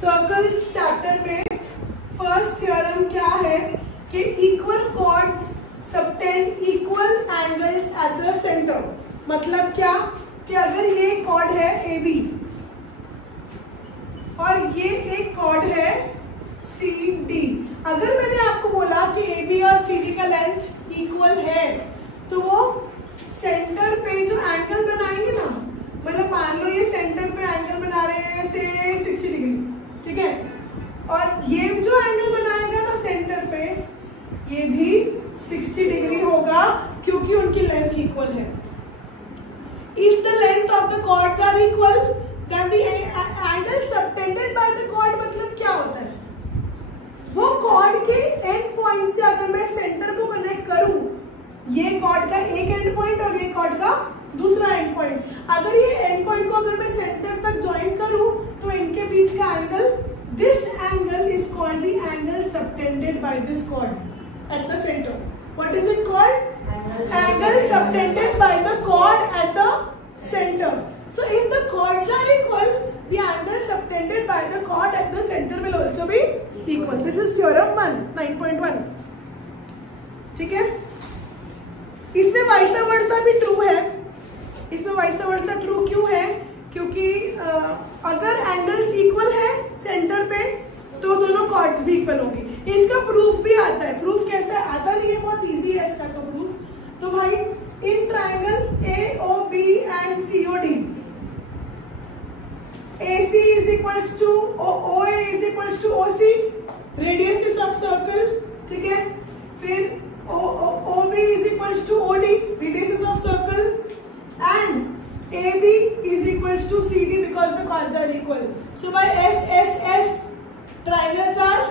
Circle chapter में first theorem क्या है कि equal chords subtend equal angles at the centre. मतलब क्या कि अगर ये कॉर्ड है ए बी और ये एक कॉर्ड है सी डी, अगर मैंने आपको बोला कि ए बी और सी डी का लेंथ इक्वल है तो वो सेंटर पे जो एंगल बनाएंगे ना, मतलब मान लो ये सेंटर पे एंगल बना रहे हैं से 60 डिग्री, ठीक है, और ये जो एंगल बनाएगा ना सेंटर पे ये भी 60 डिग्री होगा क्योंकि उनकी लेंथ इक्वल है। If the length of the chords are equal, then the angle subtended by the chord मतलब क्या होता है? वो chord के end point से अगर मैं center को connect करूं, ये chord का एक end point और ये chord का दूसरा end point, अगर ये end point को अगर मैं center तक join करूं, तो इनके बीच का angle, this angle is called the angle subtended by this chord at the center. What is it called? Angle subtended by the chord at the center. So if the chords are equal, the angle subtended by the chord at the center will also be equal. This is theorem 1, 9.1. ठीक है? इसमें vice versa भी true है। इसमें vice versa true क्यों है? क्योंकि अगर एंगल्स इक्वल है सेंटर पे तो दोनों कॉर्ड्स भी इक्वल होंगे। इसका प्रूफ भी आता है। प्रूफ कैसे आता नहीं है, बहुत इजी है इसका तो प्रूफ। तो भाई in triangle AOB and COD, AC is equals to OA is equals to OC, radius is of circle, ठीक है। फिर OB is equals to OD, radius is of circle, and AB is equals to CD because the chords are equal. So by SSS triangles are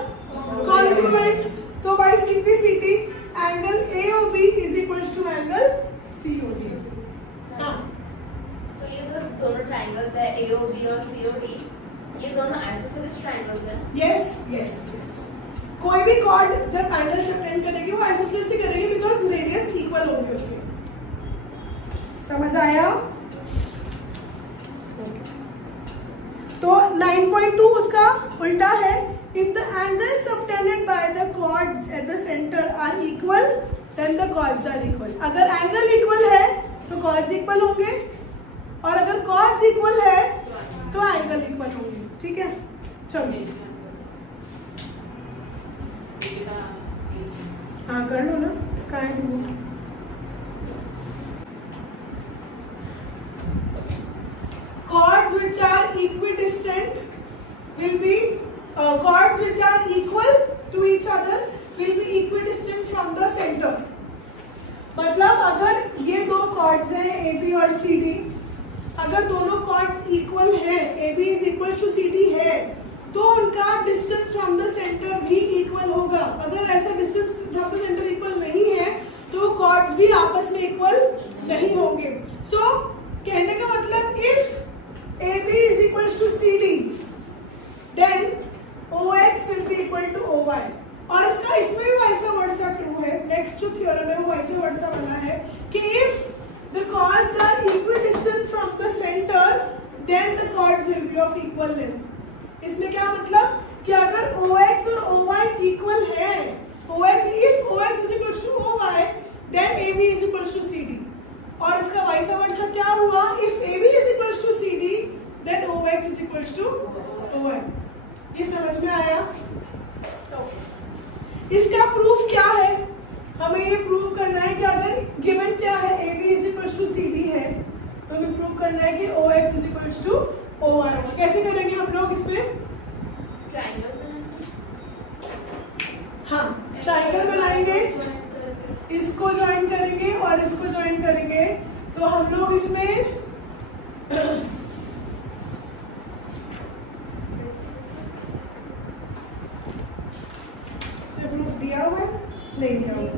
congruent. तो by CPCT angle AOB is equals to angle COD. हाँ, तो ये जो दोनों triangles है AOB और COD, ये दोनों आइसोसेलेस ट्रायंगल्स हैं। यस यस यस, कोई भी कॉर्ड जब एंगल सबटेंड करेगी वो आइसोसेलेस ही करेगी बिकॉज रेडियस इक्वल होंगे उसके। समझ आया? तो 9.2 उसका उल्टा है। If the angles subtended by the chords at the center are equal, then the chords are equal. अगर एंगल इक्वल है तो chords इक्वल होंगे और अगर chords इक्वल है तो एंगल इक्वल होंगे। ठीक है, चलो हाँ कर लो ना, कहाँ है वो? Chords which are equidistant will be chords which are equal to each other will be equidistant from the center. मतलब अगर ये दो chords हैं AB और CD, अगर दोनों chords equal हैं, AB is equal to CD है, तो उनका distance from the center भी equal होगा। अगर ऐसा distance from the center equal नहीं है तो वो chords भी आपस में equal नहीं होंगे। So कहने का मतलब if AB is equal to CD, then OX will be equal to OY। और इसका इसमें भी वैसा वर्सा ट्रू है। नेक्स्ट जो थ्योरम है वो वैसे वर्सा बना है कि if the chords are equidistant from the center, then the chords will be of equal length। इसमें क्या मतलब कि अगर OX और OY इक्वल है, if OX is equal to OY, then AB is equal to CD। और इसका वैसा वर्सा क्या हुआ, if AB is equal to CD, then OX is equal to OY। ये समझ में आया? तो इसका प्रूफ क्या है? हमें ये प्रूफ करना है कि अगर गिवन क्या है AB is equal to CD है तो हमें प्रूफ करना है कि OX is equal to OY। कैसे करेंगे हम लोग इसमें? ट्रायंगल बनाएंगे। हाँ, ट्रायंगल बनाएंगे, इसको ज्वाइन करेंगे और इसको ज्वाइन करेंगे, तो हम लोग इसमें प्रूफ दिया हुआ है नहीं दिया हुआ,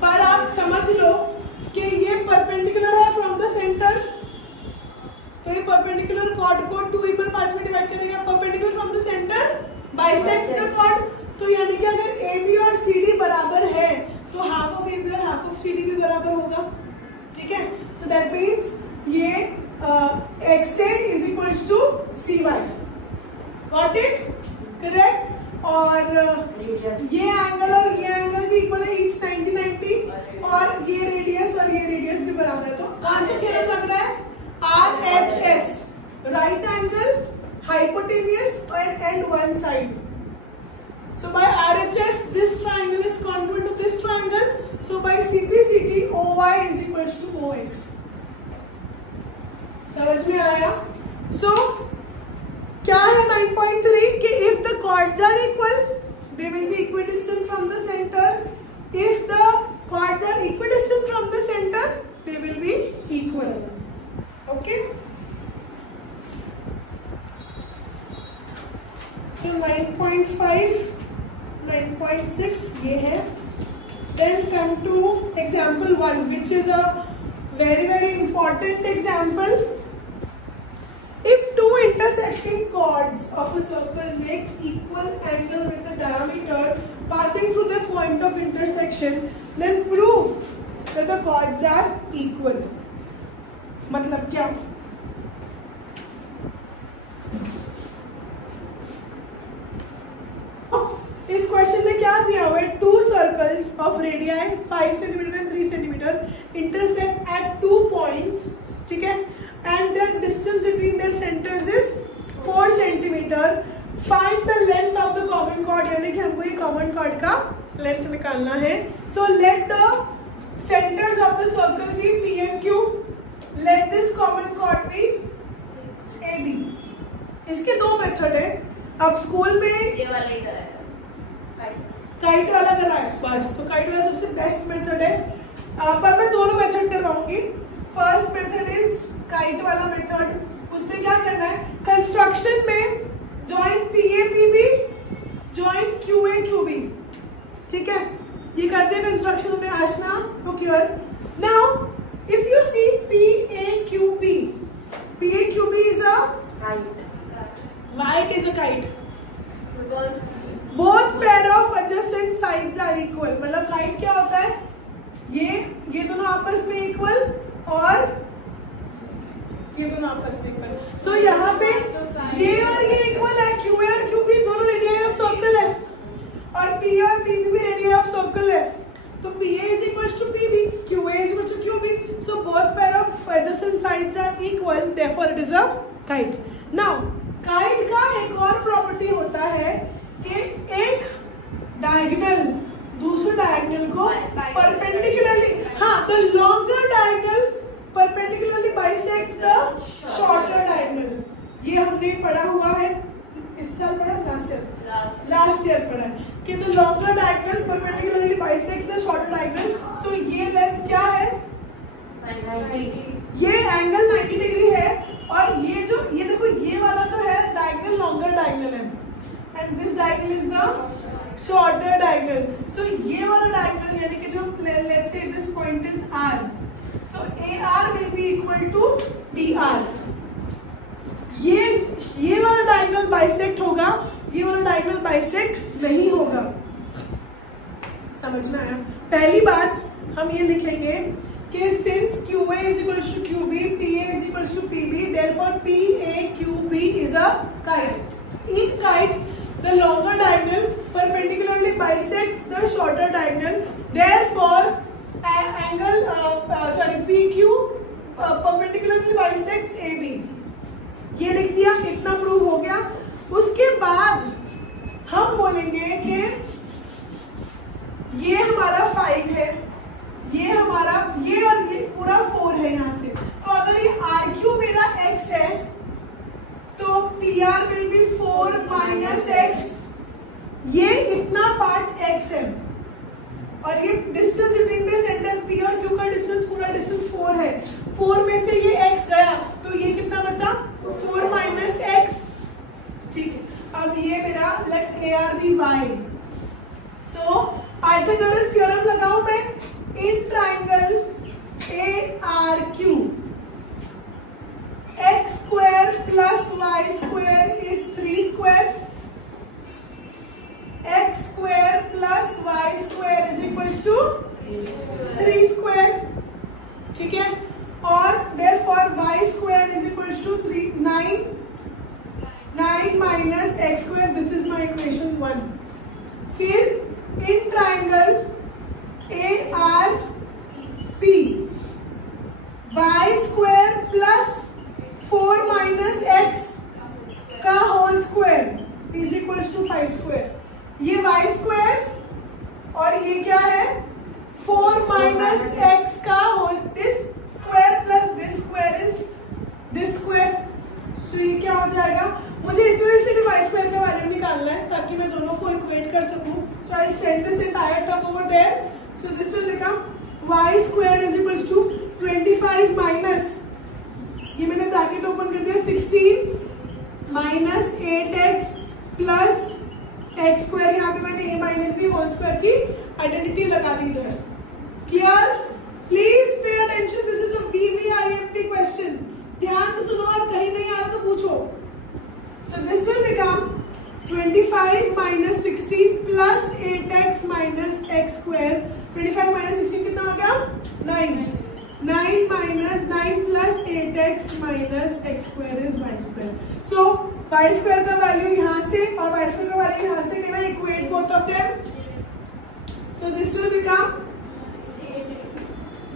पर आप समझ लो कि ये परपेंडिकुलर है फ्रॉम द सेंटर, तो ये परपेंडिकुलर कॉर्ड को 2 इक्वल पार्ट्स में डिवाइड करेंगे। Perpendicular from the centre bisects the chord, तो यानी कि अगर AB और CD बराबर है तो हाफ ऑफ AB और हाफ ऑफ CD भी बराबर होगा। ठीक है, सो दैट मीन्स ये XA is equals to CY. Got it? Correct? और ये एंगल और ये एंगल भी इक्वल है, ईच 90-90, और ये रेडियस और ये रेडियस भी बराबर है। तो कौन सा थ्योरम लग रहा है? RHS, right angle, hypotenuse and one side. So by RHS this triangle is congruent to this triangle. So by CPCT OY is equals to OX. समझ में आया? So क्या है 9.3 कि if the chords are equal, they will be equidistant from the center. If the chords are equidistant from the center, they will be equal. Okay? So 9.5, 9.6 ये है. Then come to example 1, which is a very important example. If two intersecting chords of a circle make equal angle with the diameter passing through the point of intersection, then prove that the chords are equal. मतलब क्या? इस question में क्या दिया हुआ है? To circles of radii 5 centimetre and 3 centimetre intersect at 2 points, ठीक है, and the distance between their centres is 4 centimetre. Find the length of the common chord, यानी कि हमको ये कॉमन कॉर्ड का लेंथ निकालना है. So let the centres of the circle be P and Q. Let this common chord be AB. इसके दो method है. अब स्कूल में ये वाला ही करा है, काइट वाला करा है बस, तो काइट वाला सबसे बेस्ट मेथड है. पर मैं दोनों मेथड करवाऊंगी. फर्स्ट मेथड इज काइट वाला मेथड. उसमें क्या करना है? कंस्ट्रक्शन में जॉइंट PA-PB, जॉइंट QA-QB, ठीक है, ये करते हैं कंस्ट्रक्शन में. आशना procure. Now if you see PA-QB, PA-QB is a kite is a kite because both pair of adjacent sides are equal. मतलब काइट क्या होता है? ये दोनों आपस में इक्वल और ये दोनों आपस में इक्वल. सो यहाँ पे ये और ये इक्वल है. QA और QB दोनों रेडियस ऑफ सर्कल है, और P और PB भी रेडियस ऑफ सर्कल है. तो PA is equals to PB, QA is equals to QB. So both pair of adjacent sides are equal. Therefore it is a kite. Now kite का एक और property होता है कि एक डायगोनल दूसरे डायगोनल को परपेंडिकुलरली, हाँ, the longer diagonal perpendicularly bisects the shorter diagonal. ये हमने पढ़ा हुआ है, इस साल पढ़ा, लास्ट ईयर पढ़ा है कि the longer diagonal perpendicularly bisects the shorter diagonal. So ये लेंथ क्या है? 90. ये एंगल 90 डिग्री है, और ये देखो, ये वाला जो है डायगोनल लॉन्गर डायगोनल है, and this diagonal is the shorter diagonal. So ये वाला डायगोनल, यानी कि जो let's say this point is R, so AR will be equal to DR. ये वाला डायगोनल बाइसेक्ट होगा, ये वाला डायगोनल बाइसेक्ट नहीं होगा. समझ में आया? पहली बात हम ये लिखेंगे कि since QA is equals to QB, PA is equals to PB, therefore PA-QB is a kite. In kite, the longer diagonal perpendicularly bisects the shorter diagonal. Therefore, PQ perpendicularly bisects AB. ये लिख दिया, इतना prove हो गया. उसके बाद हम बोलेंगे कि ये हमारा 5 है, ये हमारा ये और ये पूरा 4 है यहाँ से. तो अगर ये RQ मेरा X है, तो PR will be 4 minus X. ये इतना पार्ट X है, और ये distance between the centres P और Q का डिस्टेंस, पूरा डिस्टेंस 4 है. 4 में से ये X गया, तो ये कितना बचा? 4 minus X. ठीक है. अब ये मेरा let AR be Y. So Pythagoras theorem लगाऊं मैं. In triangle ARQ, x square plus y square is 3 square. X square plus y square is equals to 3 square. ठीक है. और therefore y square is equals to 9. 9 minus x square, this is my equation 1. फिर in triangle ARP, y square plus 4 minus x का whole square is equals to 5 square. ये y square और ये क्या है 4 माइनस x का whole, this square plus this square is this square. So ये क्या हो जाएगा, मुझे इसमें से भी y स्क्वायर का वैल्यू निकालना है ताकि मैं दोनों को इक्वेट कर सकूं. So I send this entire term over there. So this will become y square is equals to 25 minus, ये मैंने ब्रैकेट ओपन कर दिया, 16 minus 8x plus x square, यहाँ पे मैंने a minus b whole square की आइडेंटिटी लगा दी इधर. Clear? Please pay attention, this is a VVIMP question. ध्यान से सुनो और कहीं नहीं आ रहा तो पूछो. सो this will become 25 minus 16 plus 8x minus x square. 25 minus 16 कितना हो गया 9. 9 minus 9 plus 8x minus x square is y square. So y square का वैल्यू यहाँ से और y स्क्वायर का वैल्यू यहाँ से मेरा equate both of them. So this will become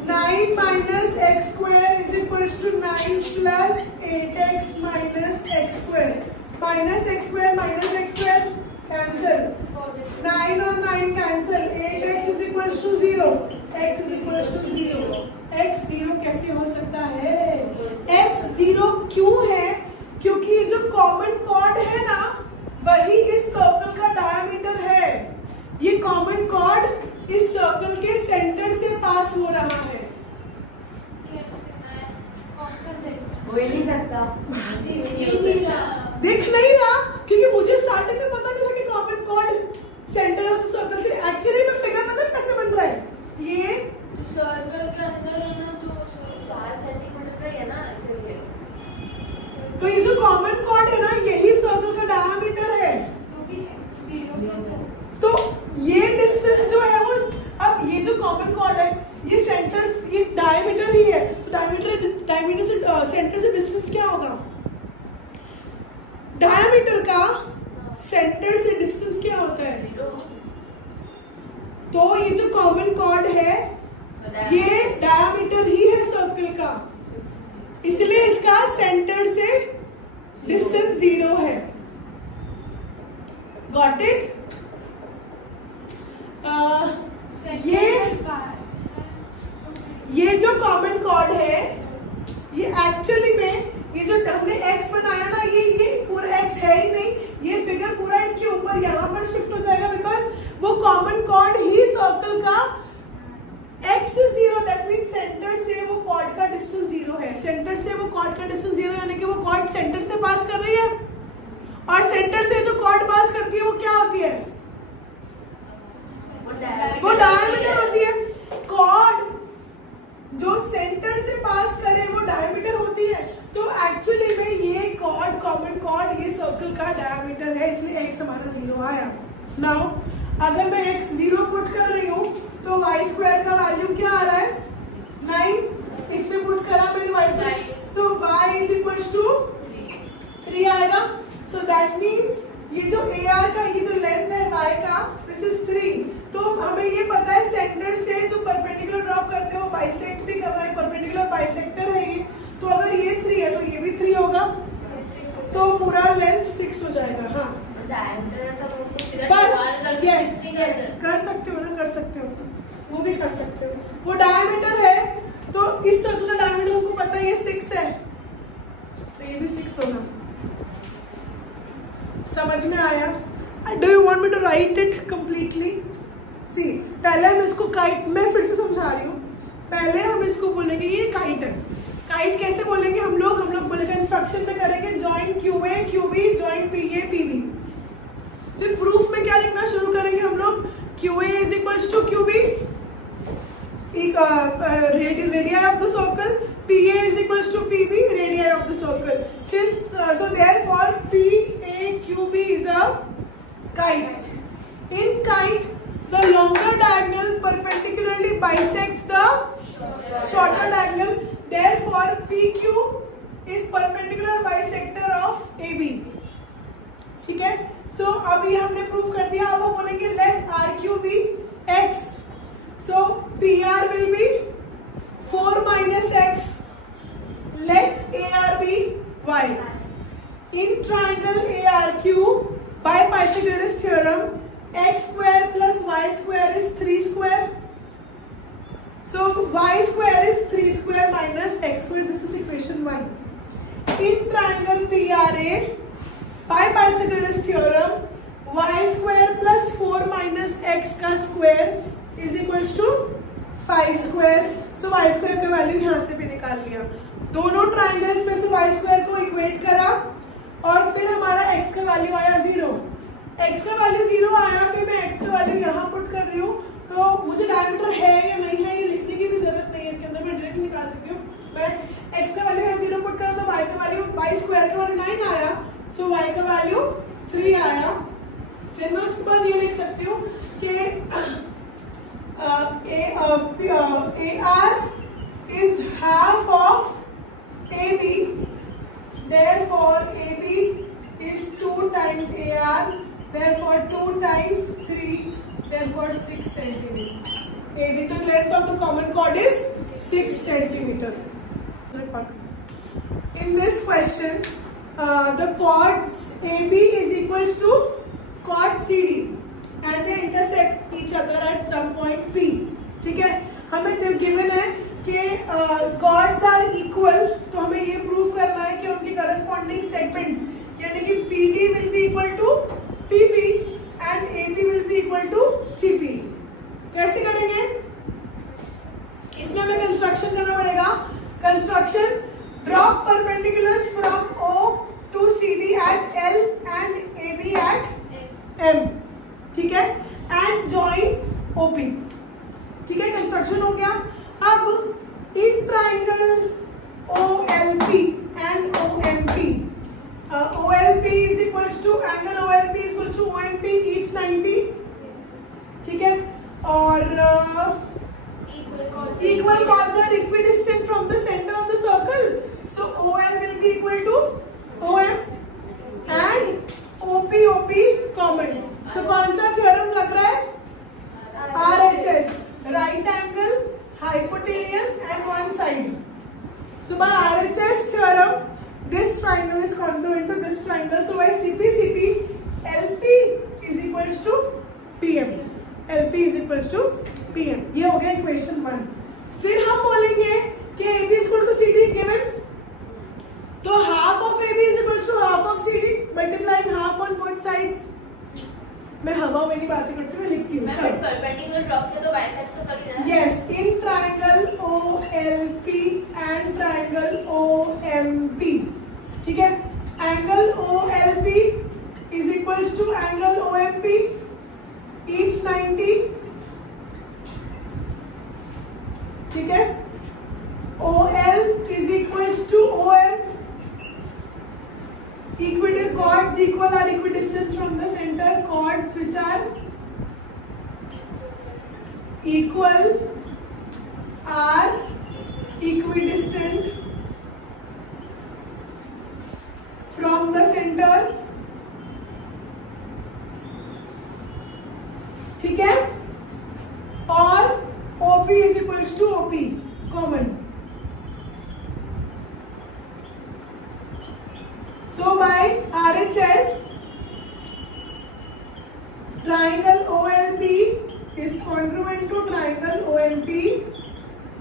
9 minus x square is equals to 9 plus 8x minus x square. Minus x square cancel. 9 और 9 cancel. 8x is equals to 0. x is equals to 0. x 0 कैसे हो सकता है? x 0 क्यों है? क्योंकि ये जो कॉमन कॉर्ड है ना, वही इस सर्कल का डायमीटर है. ये कॉमन कॉर्ड इस सर्कल के सेंटर से पास हो रहा है. हो ही नहीं सकता, दिख नहीं रहा क्योंकि मुझे स्टार्टिंग में पता नहीं था कि common chord centre of the circle से. एक्चुअली में फिगर पता कैसे बन रहा है, ये सर्कल के अंदर है ना तो 4 सेंटीमीटर का है ना, इसलिए. तो ये जो कॉमन कॉर्ड है ना, यही सर्कल का डायमीटर है. तो भी है 0. तो ये डिस्टेंस जो है वो, अब ये जो कॉमन कॉर्ड है ये सेंटर, ये डायमीटर ही है. तो डायमीटर से सेंटर से डिस्टेंस क्या होगा, डायमीटर का सेंटर से डिस्टेंस क्या होता है. तो ये जो कॉमन कॉर्ड है ये डायमीटर ही है सर्कल का, इसलिए इसका सेंटर से डिस्टेंस 0 है. Got it? ये जो कॉमन कॉर्ड है, ये एक्चुअली में ये जो हमने x बनाया ना, ये पूरा x है ही नहीं. ये फिगर पूरा इसके ऊपर यहाँ पर शिफ्ट हो जाएगा बिकॉज वो कॉमन कॉर्ड ही सर्कल का x is 0. That mean centre से वो कॉर्ड का डिस्टेंस 0 है. सेंटर से वो कॉर्ड का डिस्टेंस 0 यानी कि वो कॉर्ड सेंटर से पास कर रही है, और सेंटर से जो कॉर्ड पास करती है वो क्या होती है, वो डायमीटर होती है. कॉर्ड जो सेंटर से पास करे वो डायमीटर होती है. तो एक्चुअली में ये कॉर्ड, कॉमन कॉर्ड, ये सर्कल का डायमीटर है, इसलिए x हमारा 0 आया. नाउ अगर मैं x 0 पुट कर रही हूँ तो y स्क्वायर का वैल्यू क्या आ रहा है 9. इसमें पुट करा मैंने y square, so y is equals to 3 आएगा. सो दैट मीन्स ये जो AR का ये जो लेंथ है y का, दिस इज 3. तो हमें ये पता है सेंटर से जो परपेंडिकुलर ड्रॉप करते हैं वो बाइसेक्ट भी कर रहा है, परपेंडिकुलर बाइसेक्टर है ये. तो अगर ये 3 है तो ये भी 3 होगा, तो पूरा लेंथ 6 हो जाएगा. हाँ बस, यस कर सकते हो ना, कर सकते हो, वो भी कर सकते हो. वो डायमीटर है तो इस सर्कल का डायमीटर हमको पता है ये 6 है, तो ये भी 6 होगा. समझ में आया? Do you want me to write it completely? See, पहले हम इसको काइट, मैं फिर से समझा रही हूँ. पहले हम इसको बोलेंगे ये काइट है. काइट कैसे बोलेंगे हम लोग बोलेंगे इंस्ट्रक्शन में करेंगे joint QA QB joint PA PB. फिर प्रूफ में क्या लिखना शुरू करेंगे हम लोग, QA is equals to QB radii of the circle, PA is equals to PB radii of the circle. Since so therefore PAQB is a kite. In kite, the longer diagonal perpendicularly bisects the shorter diagonal. Therefore PQ is perpendicular bisector of AB. अब ये हमने prove कर दिया. अब हम बोलेंगे late RQ be X. So PR will be 4 minus X. Let AR be Y. In triangle ARQ, by Pythagoras theorem, x square plus y square is 3 square. So y square is 3 square minus x square. This is equation 1. In triangle PRA, by Pythagoras theorem, y square plus 4 minus x का square is equals to 5 square. So y square का value यहाँ से भी निकाल लिया. दोनों triangles में से y स्क्वायर को इक्वेट करा और फिर हमारा x का वैल्यू आया 0. x का वैल्यू 0 आया, फिर मैं x का वैल्यू यहाँ पुट कर रही हूँ. तो मुझे डायमीटर है या नहीं है ये लिखने की भी जरूरत नहीं है, इसके अंदर मैं डायरेक्ट निकाल सकती हूँ. मैं x का वैल्यू यहाँ 0 पुट करूँ तो y का वैल्यू y स्क्वायर का वैल्यू 9 आया. सो y का वैल्यू 3 आया. फिर मैं उसके बाद ये लिख सकती हूँ कि AR is half of AB, therefore AB is 2 times AR, therefore 2 times 3, therefore 6 centimeter. AB, the length of the common chord is 6 centimeter. In this question, the chords AB is equals to chord CD and they intersect each other at some point P. ठीक है, हमें given है कि chords are equal, तो हमें ये prove करना है कि उनकी corresponding segments यानी कि PD will be equal to PP and AP will be equal to CP. कैसे करेंगे? इसमें हमें कंस्ट्रक्शन करना पड़ेगा. Construction, drop perpendiculars from O to CD at L and AB at M. ठीक है, and join OP. ठीक है, कंस्ट्रक्शन हो गया. अब in triangle OLP and OMP, OLP is equals to angle OLP is equal to OMP, each 90. ठीक है, और equal chords are equidistant from the center of the circle, so OL will be equal to OM and OP common. So कौन सा theorem लग रहा है? RHS, right angle, hypotenuse and one side. So by RHS theorem, this triangle is congruent to this triangle. So by CP, LP is equals to PM. LP is equals to PM. ये हो गया equation 1. फिर हम बोलेंगे कि AB is equal to CD given. तो half of AB is equals to half of CD, multiplying half on both sides. मैं हवा में नहीं बातें करती हूँ, मैं लिखती हूँ. परपेंडिकुलर ड्रॉप किया तो बाइसेक्ट तो कर ही ना. Yes, in triangle OLP and triangle OMP. ठीक है, angle OLP is equals to angle OMP, each 90. ठीक है, OL is equals to OM. Chords equal are equidistant from the center. Chords which are equal are equidistant from the center. ठीक है, और OP is equals to OP common. So by RHS, triangle OLP is congruent to triangle OMP.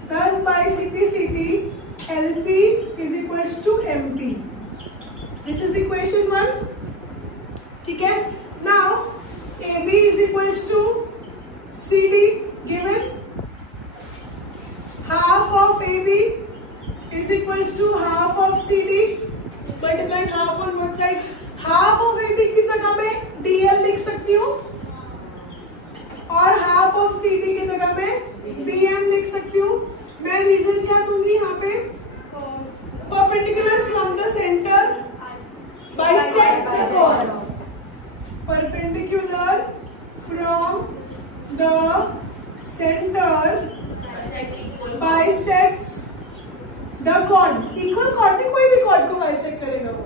Thus by CPCT, LP is equals to MP. This is equation 1. ठीक है. Now AB is equals to CD given. Half of AB is equals to half of CD. Multiplying half on both sides. Half of AB की जगह में DL लिख सकती हूँ और half of CD की जगह में DM लिख सकती हूँ. मैं रीजन क्या दूंगी यहाँ पे? Perpendiculars from the center bisect the chords. Perpendicular from the center bisects the chord. Equal chord में कोई भी chord को bisect करेगा वो.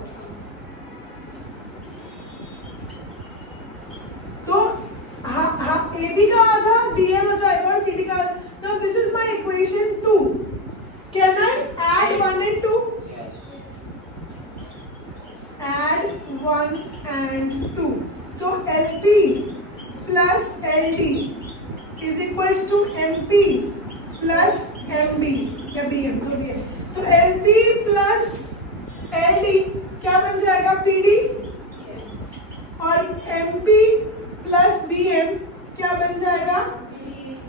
1 and 2. So LP plus LD is equals to MP plus MB या BM जो भी है. तो LP plus LD क्या बन जाएगा? PD. और MP plus BM क्या बन जाएगा?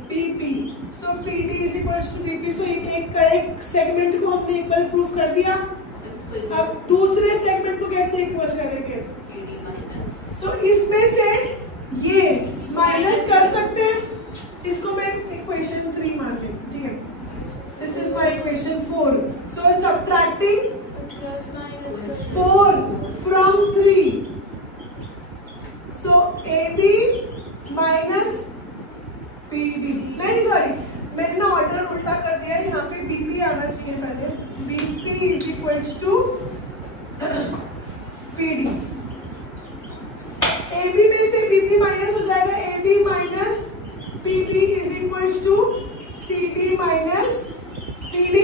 BP. So PD is equals to BP. So एक सेगमेंट को हमने इक्वल प्रूफ कर दिया. अब दूसरे सेगमेंट को कैसे इक्वल करेंगे? So इसमें से ये माइनस कर सकते हैं. इसको मैं इक्वेशन 3 मान लेती हूँ. ठीक है, this is my equation 4. So subtracting 4 from 3. So AB minus PD. नहीं सॉरी, मैंने ना ऑर्डर उल्टा कर दिया है. यहाँ पे BP आना चाहिए पहले. BP is equals to PD. AB में से BP माइनस हो जाएगा. AB minus PB is equals to CD minus PD.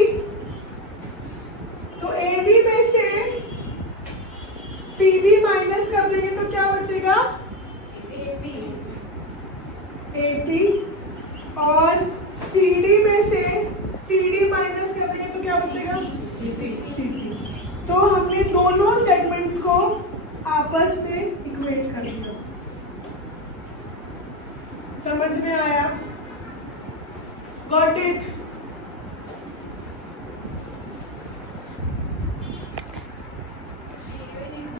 तो AB में से PB माइनस कर देंगे तो क्या बचेगा? AP. और CD में से PD माइनस कर देंगे तो क्या बचेगा? CD. तो हमने दोनों सेगमेंट्स को आपस में इक्वेट कर दिया. समझ में आया? Got it?